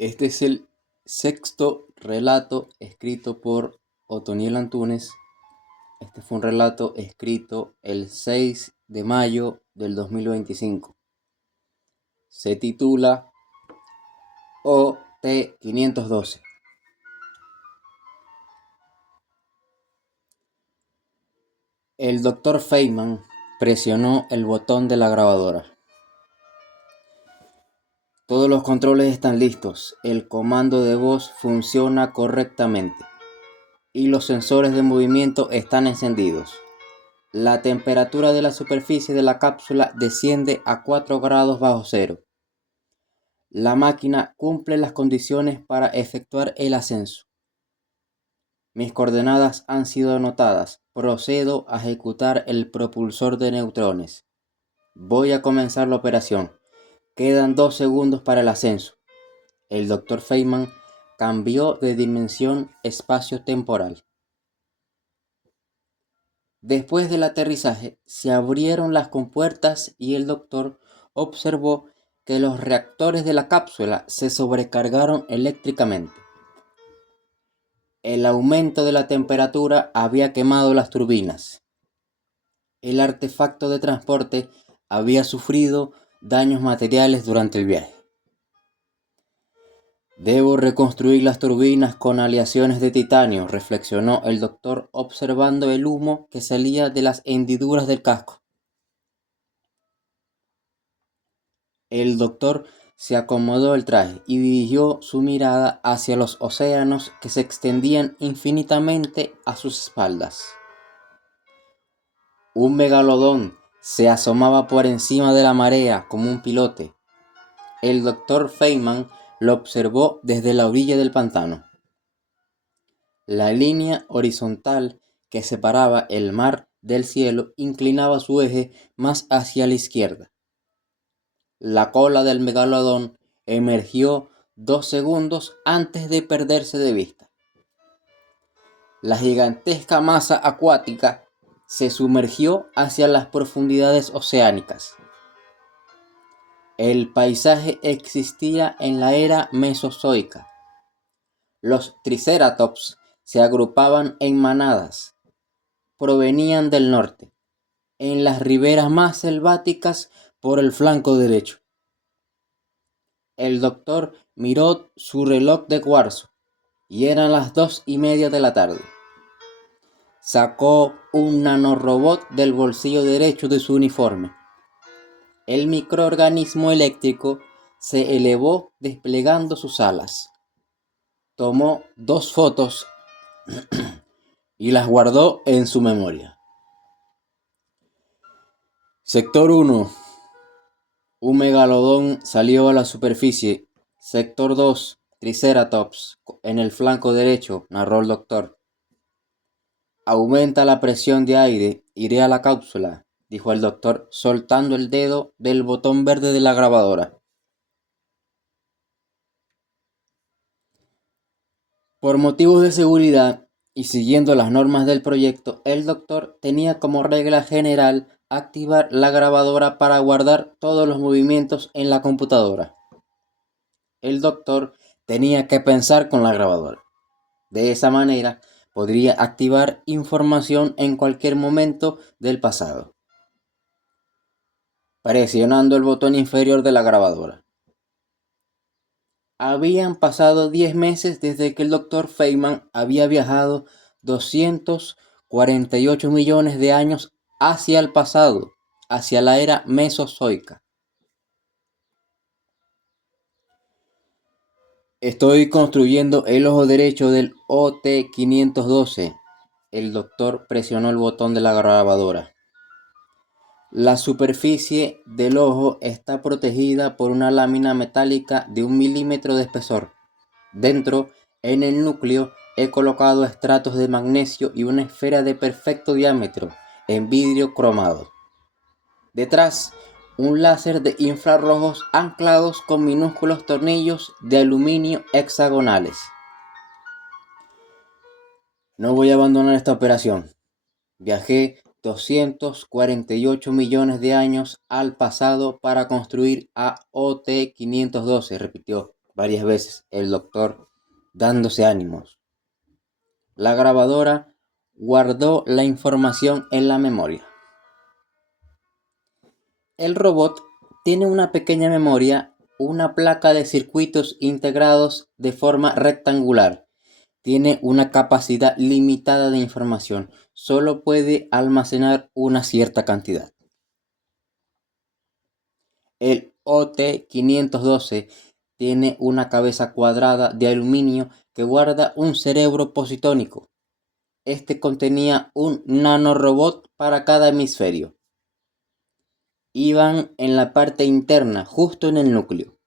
Este es el sexto relato escrito por Otoniel Antúnez. Este fue un relato escrito el 6 de mayo del 2025. Se titula OT-512. El doctor Feynman presionó el botón de la grabadora. Todos los controles están listos, el comando de voz funciona correctamente y los sensores de movimiento están encendidos. La temperatura de la superficie de la cápsula desciende a 4 grados bajo cero. La máquina cumple las condiciones para efectuar el ascenso. Mis coordenadas han sido anotadas. Procedo a ejecutar el propulsor de neutrones. Voy a comenzar la operación. Quedan 2 segundos para el ascenso. El Dr. Feynman cambió de dimensión espacio-temporal. Después del aterrizaje, se abrieron las compuertas y el doctor observó que los reactores de la cápsula se sobrecargaron eléctricamente. El aumento de la temperatura había quemado las turbinas. El artefacto de transporte había sufrido daños materiales durante el viaje. Debo reconstruir las turbinas con aleaciones de titanio, reflexionó el doctor observando el humo que salía de las hendiduras del casco. El doctor se acomodó el traje y dirigió su mirada hacia los océanos que se extendían infinitamente a sus espaldas. Un megalodón se asomaba por encima de la marea como un pilote. El doctor Feynman lo observó desde la orilla del pantano. La línea horizontal que separaba el mar del cielo inclinaba su eje más hacia la izquierda. La cola del megalodón emergió 2 segundos antes de perderse de vista. La gigantesca masa acuática se sumergió hacia las profundidades oceánicas. El paisaje existía en la era mesozoica. Los triceratops se agrupaban en manadas. Provenían del norte, en las riberas más selváticas por el flanco derecho. El doctor miró su reloj de cuarzo y eran las 2:30 de la tarde. Sacó un nanorobot del bolsillo derecho de su uniforme. El microorganismo eléctrico se elevó desplegando sus alas. Tomó 2 fotos y las guardó en su memoria. Sector 1. Un megalodón salió a la superficie. Sector 2. Triceratops en el flanco derecho, narró el doctor. Aumenta la presión de aire. Iré a la cápsula, dijo el doctor, soltando el dedo del botón verde de la grabadora. Por motivos de seguridad y siguiendo las normas del proyecto, el doctor tenía como regla general activar la grabadora para guardar todos los movimientos en la computadora. El doctor tenía que pensar con la grabadora. De esa manera podría activar información en cualquier momento del pasado, presionando el botón inferior de la grabadora. Habían pasado 10 meses desde que el Dr. Feynman había viajado 248 millones de años hacia el pasado, hacia la era mesozoica. Estoy construyendo el ojo derecho del OT-512. El doctor presionó el botón de la grabadora. La superficie del ojo está protegida por una lámina metálica de 1 milímetro de espesor. Dentro, en el núcleo, he colocado estratos de magnesio y una esfera de perfecto diámetro en vidrio cromado. Detrás, un láser de infrarrojos anclados con minúsculos tornillos de aluminio hexagonales. No voy a abandonar esta operación. Viajé 248 millones de años al pasado para construir a OT-512, repitió varias veces el doctor, dándose ánimos. La grabadora guardó la información en la memoria. El robot tiene una pequeña memoria, una placa de circuitos integrados de forma rectangular. Tiene una capacidad limitada de información. Solo puede almacenar una cierta cantidad. El OT-512 tiene una cabeza cuadrada de aluminio que guarda un cerebro positónico. Este contenía un nanorobot para cada hemisferio. Iban en la parte interna, justo en el núcleo.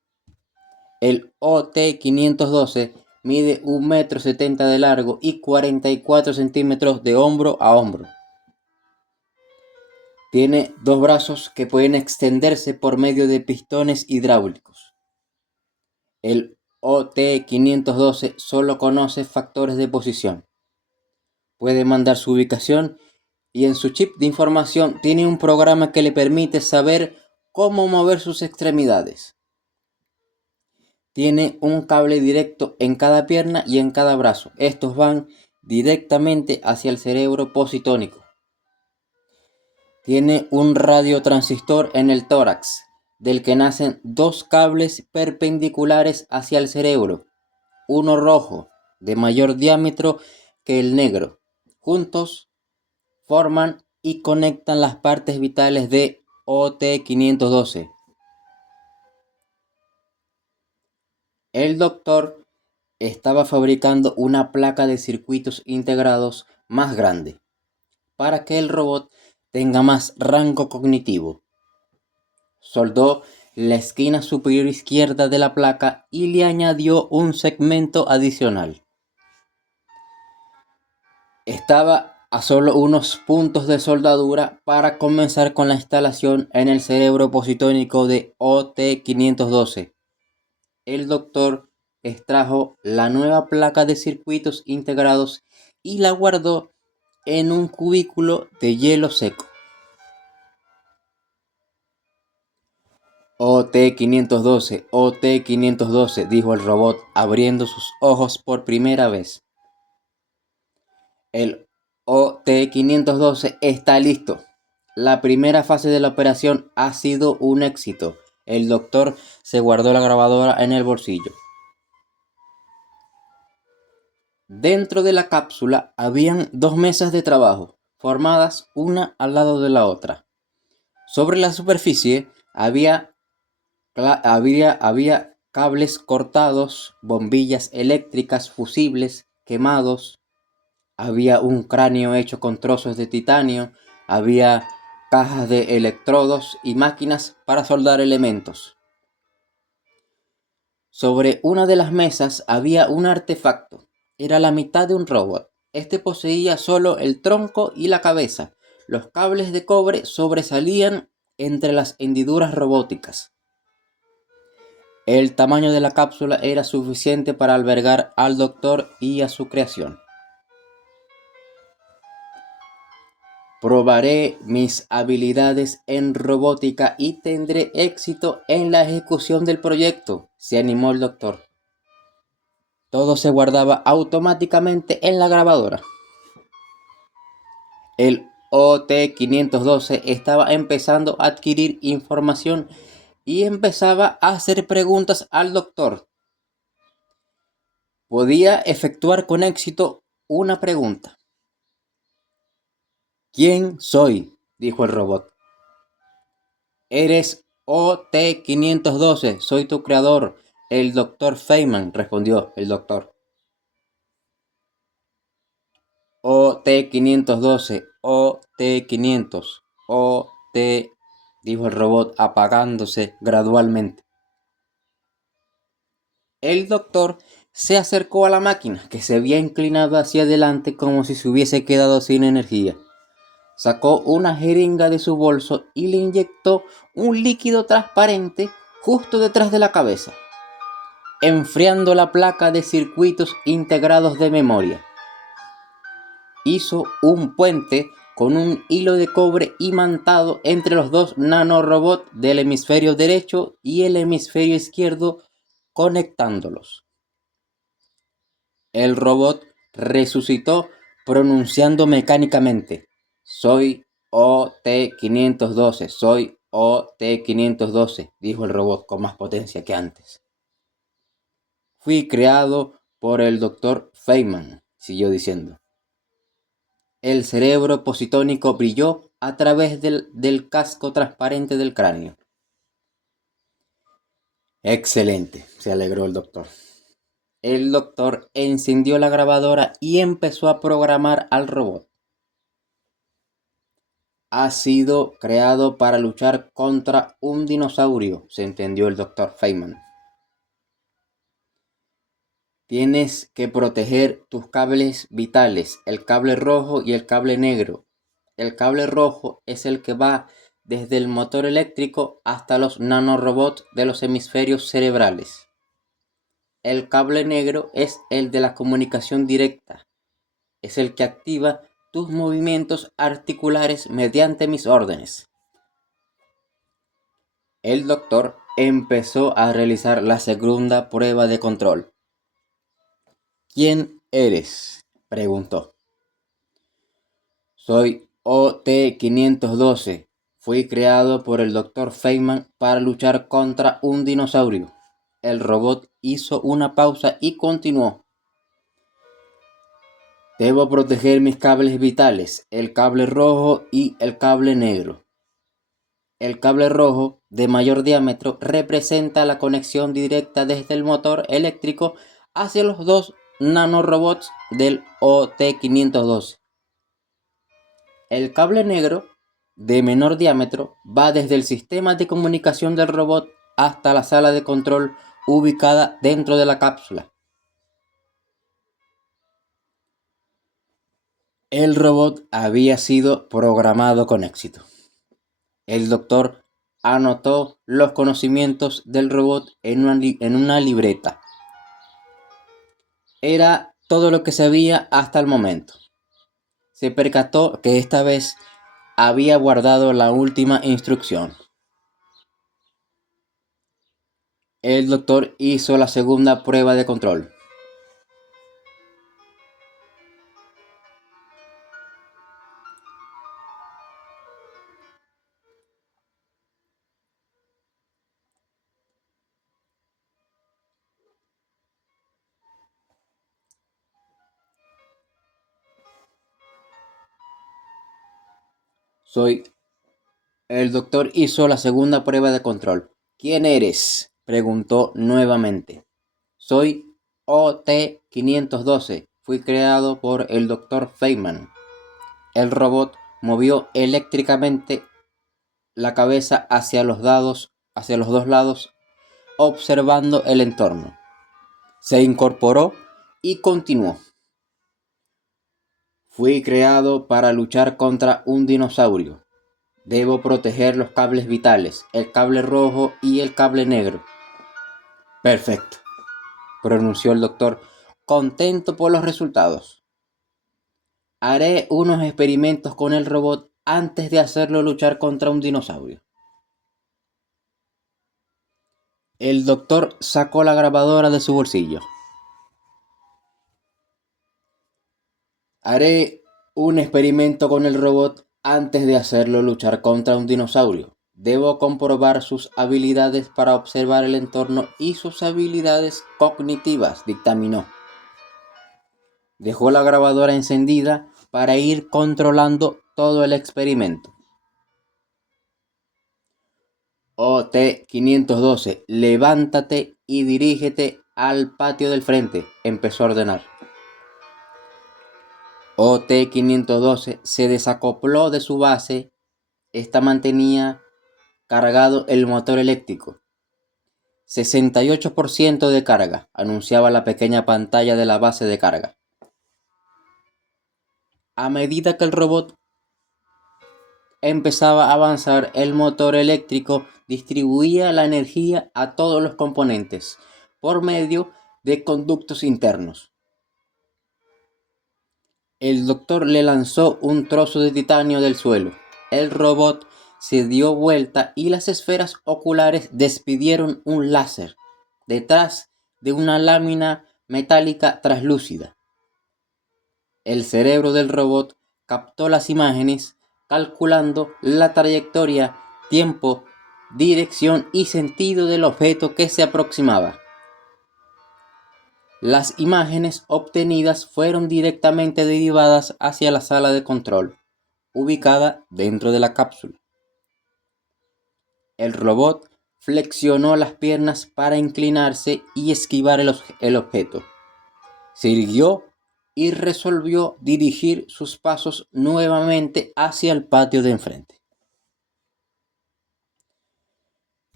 El OT-512 mide 1,70 m de largo y 44 centímetros de hombro a hombro. Tiene dos brazos que pueden extenderse por medio de pistones hidráulicos. El OT-512 solo conoce factores de posición. Puede mandar su ubicación y en su chip de información tiene un programa que le permite saber cómo mover sus extremidades. Tiene un cable directo en cada pierna y en cada brazo. Estos van directamente hacia el cerebro positónico. Tiene un radiotransistor en el tórax, del que nacen dos cables perpendiculares hacia el cerebro, uno rojo, de mayor diámetro que el negro. Juntos forman y conectan las partes vitales de OT-512. El doctor estaba fabricando una placa de circuitos integrados más grande, para que el robot tenga más rango cognitivo. Soldó la esquina superior izquierda de la placa y le añadió un segmento adicional. Estaba a solo unos puntos de soldadura para comenzar con la instalación en el cerebro positónico de OT-512. El doctor extrajo la nueva placa de circuitos integrados y la guardó en un cubículo de hielo seco. OT-512, OT-512, dijo el robot abriendo sus ojos por primera vez. El OT-512 está listo. La primera fase de la operación ha sido un éxito. El doctor se guardó la grabadora en el bolsillo. Dentro de la cápsula habían dos mesas de trabajo, formadas una al lado de la otra. Sobre la superficie había cables cortados, bombillas eléctricas, fusibles quemados. Había un cráneo hecho con trozos de titanio. Había cajas de electrodos y máquinas para soldar elementos. Sobre una de las mesas había un artefacto. Era la mitad de un robot. Este poseía solo el tronco y la cabeza. Los cables de cobre sobresalían entre las hendiduras robóticas. El tamaño de la cápsula era suficiente para albergar al doctor y a su creación. Probaré mis habilidades en robótica y tendré éxito en la ejecución del proyecto, se animó el doctor. Todo se guardaba automáticamente en la grabadora. El OT-512 estaba empezando a adquirir información y empezaba a hacer preguntas al doctor. Podía efectuar con éxito una pregunta. ¿Quién soy?, dijo el robot. Eres OT-512, soy tu creador, el Dr. Feynman, respondió el doctor. OT-512, OT-500, OT, dijo el robot apagándose gradualmente. El doctor se acercó a la máquina, que se había inclinado hacia adelante como si se hubiese quedado sin energía. Sacó una jeringa de su bolso y le inyectó un líquido transparente justo detrás de la cabeza, enfriando la placa de circuitos integrados de memoria. Hizo un puente con un hilo de cobre imantado entre los dos nanorobots del hemisferio derecho y el hemisferio izquierdo conectándolos. El robot resucitó pronunciando mecánicamente: soy OT-512, soy OT-512, dijo el robot con más potencia que antes. Fui creado por el Dr. Feynman, siguió diciendo. El cerebro positónico brilló a través del casco transparente del cráneo. Excelente, se alegró el doctor. El doctor encendió la grabadora y empezó a programar al robot. Ha sido creado para luchar contra un dinosaurio, se entendió el doctor Feynman. Tienes que proteger tus cables vitales, el cable rojo y el cable negro. El cable rojo es el que va desde el motor eléctrico hasta los nanorobots de los hemisferios cerebrales. El cable negro es el de la comunicación directa. Es el que activa tus movimientos articulares mediante mis órdenes. El doctor empezó a realizar la segunda prueba de control. ¿Quién eres?, preguntó. Soy OT-512. Fui creado por el Dr. Feynman para luchar contra un dinosaurio. El robot hizo una pausa y continuó. Debo proteger mis cables vitales, el cable rojo y el cable negro. El cable rojo, de mayor diámetro, representa la conexión directa desde el motor eléctrico hacia los dos nanorobots del OT-512. El cable negro, de menor diámetro, va desde el sistema de comunicación del robot hasta la sala de control ubicada dentro de la cápsula. El robot había sido programado con éxito. El doctor anotó los conocimientos del robot en una libreta. Era todo lo que sabía hasta el momento. Se percató que esta vez había guardado la última instrucción. El doctor hizo la segunda prueba de control. El doctor hizo la segunda prueba de control. ¿Quién eres?, preguntó nuevamente. Soy OT-512. Fui creado por el Dr. Feynman. El robot movió eléctricamente la cabeza hacia los dos lados, observando el entorno. Se incorporó y continuó. Fui creado para luchar contra un dinosaurio. Debo proteger los cables vitales, el cable rojo y el cable negro. Perfecto, pronunció el doctor, contento por los resultados. Haré unos experimentos con el robot antes de hacerlo luchar contra un dinosaurio. El doctor sacó la grabadora de su bolsillo. Haré un experimento con el robot antes de hacerlo luchar contra un dinosaurio. Debo comprobar sus habilidades para observar el entorno y sus habilidades cognitivas, dictaminó. Dejó la grabadora encendida para ir controlando todo el experimento. OT-512, levántate y dirígete al patio del frente, empezó a ordenar. OT-512 se desacopló de su base. Esta mantenía cargado el motor eléctrico. 68% de carga, anunciaba la pequeña pantalla de la base de carga. A medida que el robot empezaba a avanzar, el motor eléctrico distribuía la energía a todos los componentes por medio de conductos internos. El doctor le lanzó un trozo de titanio del suelo. El robot se dio vuelta y las esferas oculares despidieron un láser detrás de una lámina metálica translúcida. El cerebro del robot captó las imágenes, calculando la trayectoria, tiempo, dirección y sentido del objeto que se aproximaba. Las imágenes obtenidas fueron directamente derivadas hacia la sala de control, ubicada dentro de la cápsula. El robot flexionó las piernas para inclinarse y esquivar el objeto. Se irguió y resolvió dirigir sus pasos nuevamente hacia el patio de enfrente.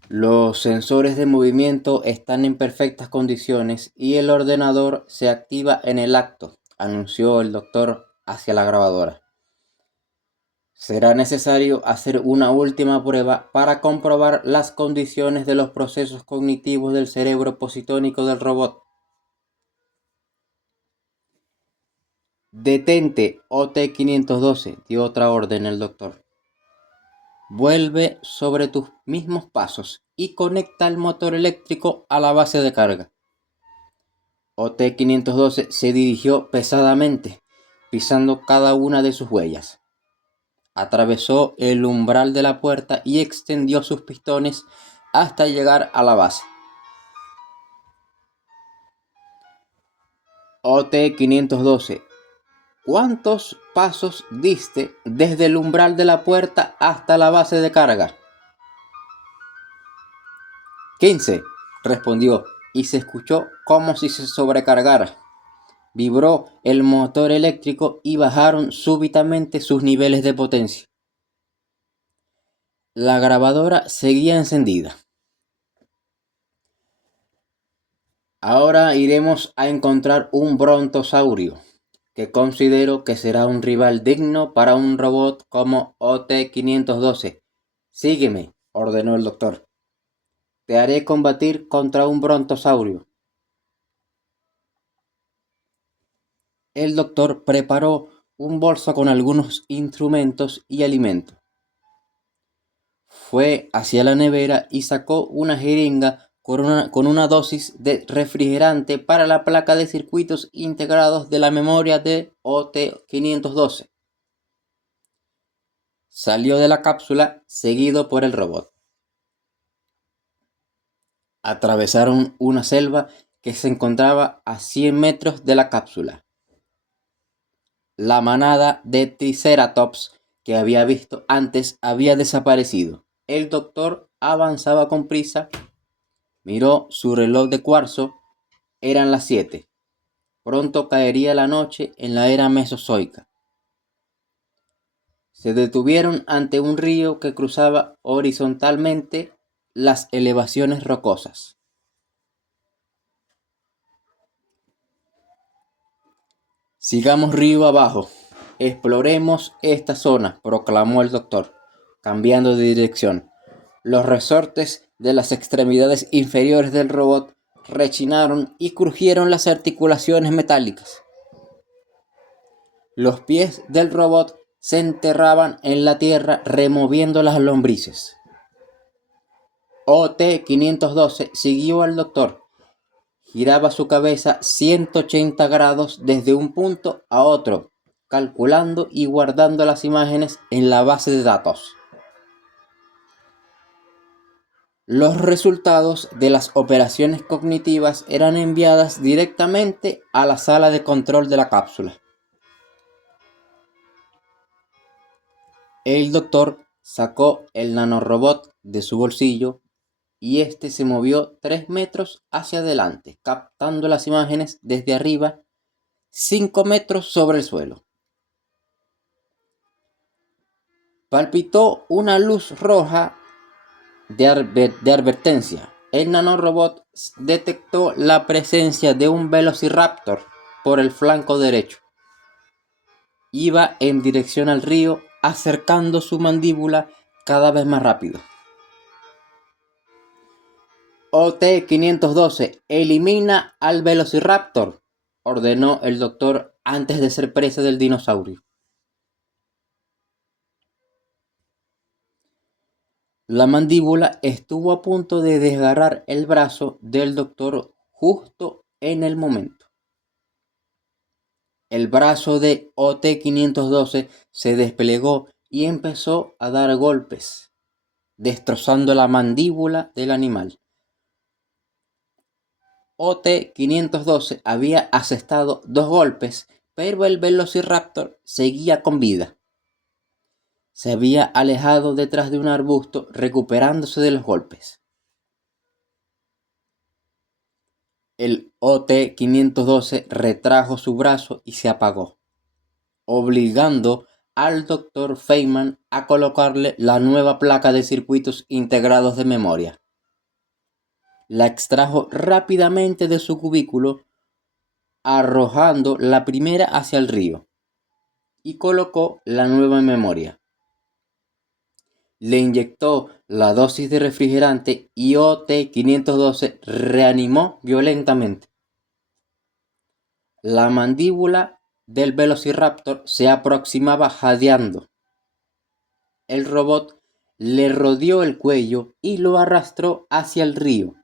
Los sensores de movimiento están en perfectas condiciones y el ordenador se activa en el acto, anunció el doctor hacia la grabadora. Será necesario hacer una última prueba para comprobar las condiciones de los procesos cognitivos del cerebro positónico del robot. Detente, OT-512, dio otra orden el doctor. Vuelve sobre tus mismos pasos y conecta el motor eléctrico a la base de carga. OT-512 se dirigió pesadamente, pisando cada una de sus huellas. Atravesó el umbral de la puerta y extendió sus pistones hasta llegar a la base. OT-512, ¿cuántos pasos diste desde el umbral de la puerta hasta la base de carga? 15, respondió, y se escuchó como si se sobrecargara. Vibró el motor eléctrico y bajaron súbitamente sus niveles de potencia. La grabadora seguía encendida. Ahora iremos a encontrar un brontosaurio, que considero que será un rival digno para un robot como OT-512. Sígueme, ordenó el doctor. Te haré combatir contra un brontosaurio. El doctor preparó un bolso con algunos instrumentos y alimentos. Fue hacia la nevera y sacó una jeringa con una dosis de refrigerante para la placa de circuitos integrados de la memoria de OT-512. Salió de la cápsula seguido por el robot. Atravesaron una selva que se encontraba a 100 metros de la cápsula. La manada de Triceratops que había visto antes había desaparecido. El doctor avanzaba con prisa. Miró su reloj de cuarzo. Eran las 7. Pronto caería la noche en la era mesozoica. Se detuvieron ante un río que cruzaba horizontalmente las elevaciones rocosas. Sigamos río abajo. Exploremos esta zona, proclamó el doctor, cambiando de dirección. Los resortes de las extremidades inferiores del robot rechinaron y crujieron las articulaciones metálicas. Los pies del robot se enterraban en la tierra removiendo las lombrices. OT-512 siguió al doctor. Giraba su cabeza 180 grados desde un punto a otro, calculando y guardando las imágenes en la base de datos. Los resultados de las operaciones cognitivas eran enviadas directamente a la sala de control de la cápsula. El doctor sacó el nanorobot de su bolsillo y este se movió 3 metros hacia adelante, captando las imágenes desde arriba 5 metros sobre el suelo. Palpitó una luz roja de advertencia. El nanorobot detectó la presencia de un velociraptor por el flanco derecho. Iba en dirección al río, acercando su mandíbula cada vez más rápido. OT-512, elimina al velociraptor, ordenó el doctor antes de ser presa del dinosaurio. La mandíbula estuvo a punto de desgarrar el brazo del doctor justo en el momento. El brazo de OT-512 se desplegó y empezó a dar golpes, destrozando la mandíbula del animal. OT-512 había asestado 2 golpes, pero el Velociraptor seguía con vida. Se había alejado detrás de un arbusto, recuperándose de los golpes. El OT-512 retrajo su brazo y se apagó, obligando al Dr. Feynman a colocarle la nueva placa de circuitos integrados de memoria. La extrajo rápidamente de su cubículo, arrojando la primera hacia el río, y colocó la nueva memoria. Le inyectó la dosis de refrigerante y OT-512 reanimó violentamente. La mandíbula del Velociraptor se aproximaba jadeando. El robot le rodeó el cuello y lo arrastró hacia el río.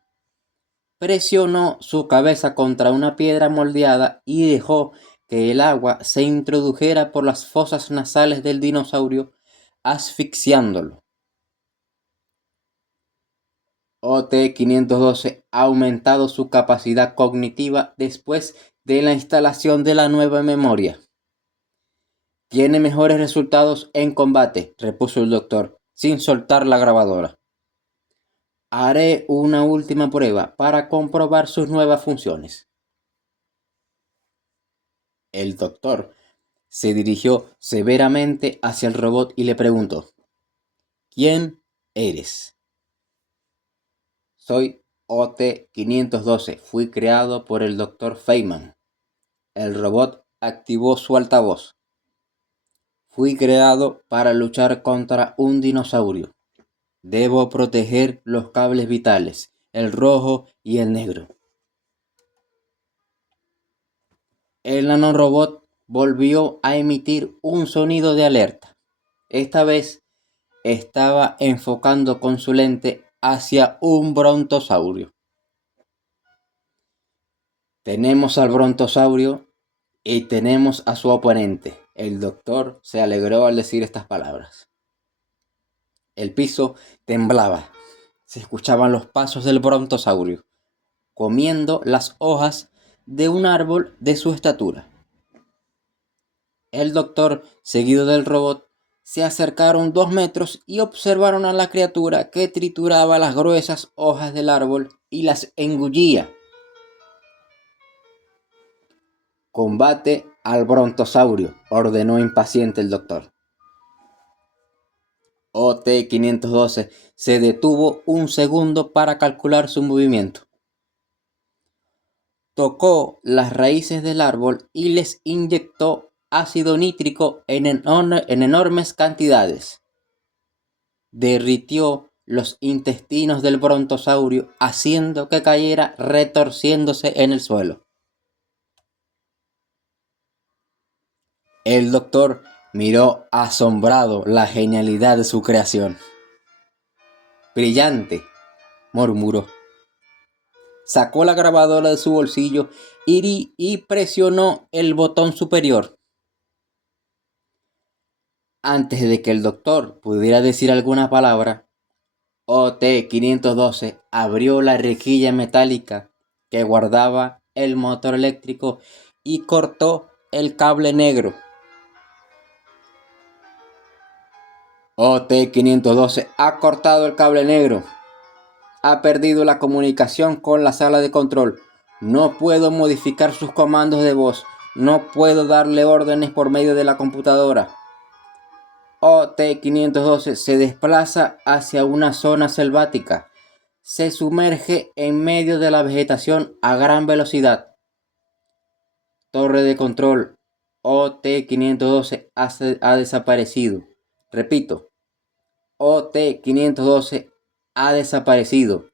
Presionó su cabeza contra una piedra moldeada y dejó que el agua se introdujera por las fosas nasales del dinosaurio, asfixiándolo. OT-512 ha aumentado su capacidad cognitiva después de la instalación de la nueva memoria. Tiene mejores resultados en combate, repuso el doctor, sin soltar la grabadora. Haré una última prueba para comprobar sus nuevas funciones. El doctor se dirigió severamente hacia el robot y le preguntó: ¿Quién eres? Soy OT-512. Fui creado por el Dr. Feynman. El robot activó su altavoz. Fui creado para luchar contra un dinosaurio. Debo proteger los cables vitales, el rojo y el negro. El nanorobot volvió a emitir un sonido de alerta. Esta vez estaba enfocando con su lente hacia un brontosaurio. Tenemos al brontosaurio y tenemos a su oponente. El doctor se alegró al decir estas palabras. El piso temblaba. Se escuchaban los pasos del brontosaurio, comiendo las hojas de un árbol de su estatura. El doctor, seguido del robot, se acercaron 2 metros y observaron a la criatura que trituraba las gruesas hojas del árbol y las engullía. Combate al brontosaurio, ordenó impaciente el doctor. OT-512 se detuvo un segundo para calcular su movimiento. Tocó las raíces del árbol y les inyectó ácido nítrico en enormes cantidades. Derritió los intestinos del brontosaurio, haciendo que cayera retorciéndose en el suelo. El doctor miró asombrado la genialidad de su creación. Brillante, murmuró. Sacó la grabadora de su bolsillo y presionó el botón superior. Antes de que el doctor pudiera decir alguna palabra, OT-512 abrió la rejilla metálica que guardaba el motor eléctrico y cortó el cable negro. OT-512 ha cortado el cable negro. Ha perdido la comunicación con la sala de control. No puedo modificar sus comandos de voz. No puedo darle órdenes por medio de la computadora. OT-512 se desplaza hacia una zona selvática. Se sumerge en medio de la vegetación a gran velocidad. Torre de control. OT-512 ha desaparecido. Repito, OT-512 ha desaparecido.